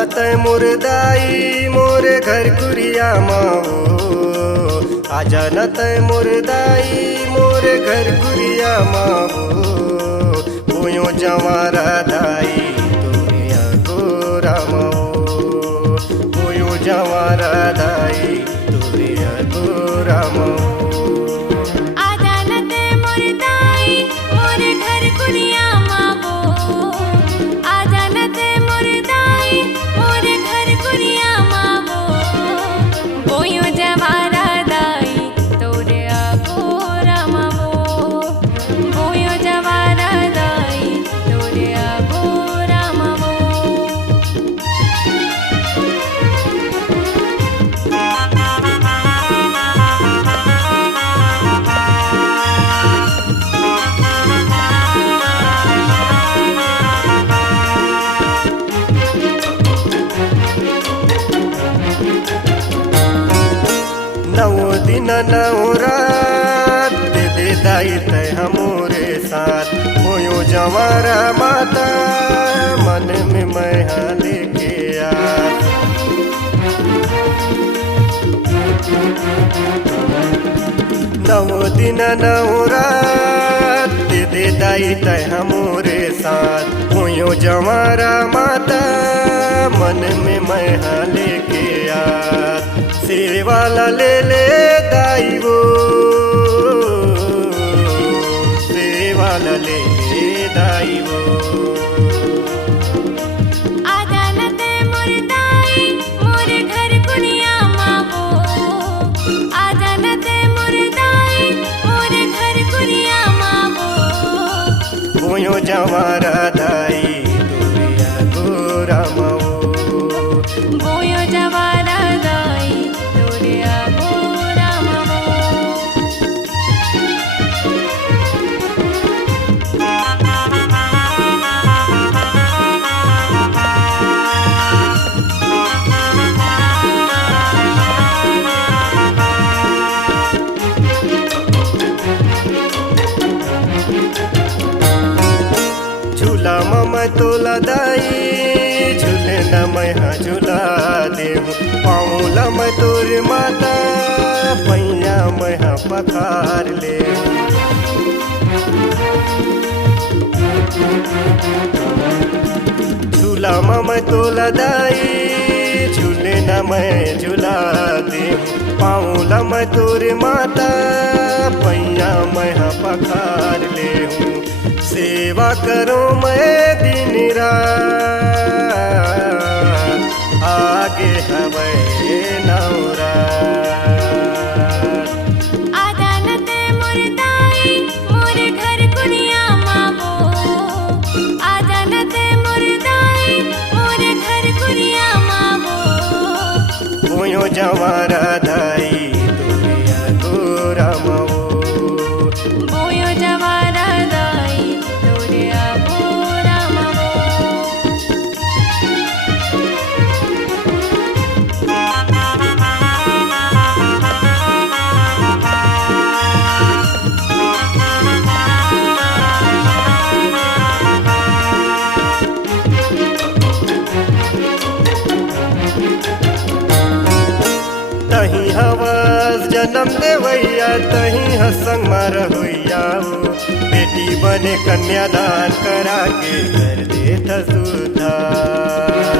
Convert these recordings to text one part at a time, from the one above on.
तय मुर्दाई मोरे घर कुरिया माओ। आजा न तय मुर्दाई मोरे घर कुरिया माओ। बोयो जवारा दाई तोरिया गोरा माओ। बोयो जवारा दाई तोरिया गोरा माओ। नौ दिन नौ रात दे दाई तय हमोरे साथ। होयो जवारा माता मन में मैं लेके आ। नौ दिन नौ रात दे दाई तय हमोरे साथ। होयो जवारा माता मन में मैं लेके आ। सेवाला ले दाई वो सेवाला ले दाई वो। आजा न ते मुर्दाई मोरे घर कुरिया मावो। आजा न ते मुर्दाई मोरे घर कुरिया मावो। बोयो जवारा दाई तोरिया गोरा माओ। बोयो जवारा दाई तोरिया गोरा मावो। झूला मम तोला दाई झूले न मैं झूला देहूँ। पाऊला मैं तोर माता पैया मैं पखार ले। झूला मम तोला दाई झूले न मैं झूला देहूँ। पाऊला मैं तोर माता पैया मैं पखार ले हूँ। सेवा करो मैं दिन रात आगे हवे नौरा। आजा न ते मुर्दाई मोरे घर कुरिया मावो। आजा न ते मुर्दाई मोरे घर कुरिया मावो। बोयो जवारा दाई तोरिया गोरा माओ। बोयो जवारा दाई तोरिया गोरा मावो। तही हवस जन्म देवैया तही हसंग मार होइया। बेटी बने कन्यादान करा के कर देता सुधार।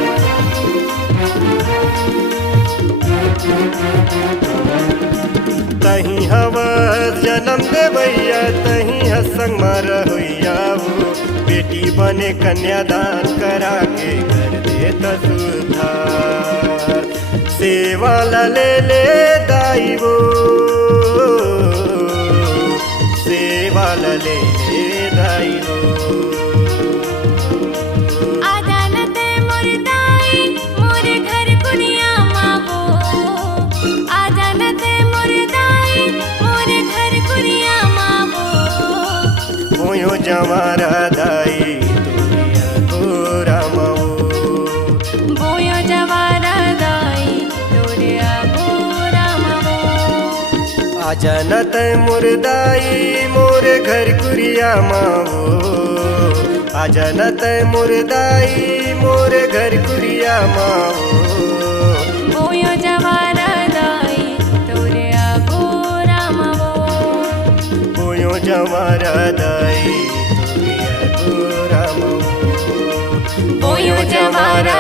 तही हवस जन्म देवैया तही हसंग मार होइया। बेटी बने कन्यादान करा के कर देता सुधार। सेवाला ले दाई वो सेवाला ले दाई वो। आजा न ते मुर्दाई मोरे घर कुरिया मावो। आजा न ते मुर्दाई मोरे घर कुरिया मावो। बोयो जवारा दाई तोरिया गोरा माओ। बोयो जवारा दाई तोरिया गोरा मावो। आजा न तय मुर्दाई मोरे घर कुरिया माओ। आजा न तय मुर्दाई मोरे घर कुरिया माओ बोयो जवारा दाई तोरे आगो रामवो बोयो जवारा दाई तुरिया गोरामो बोयो जवारा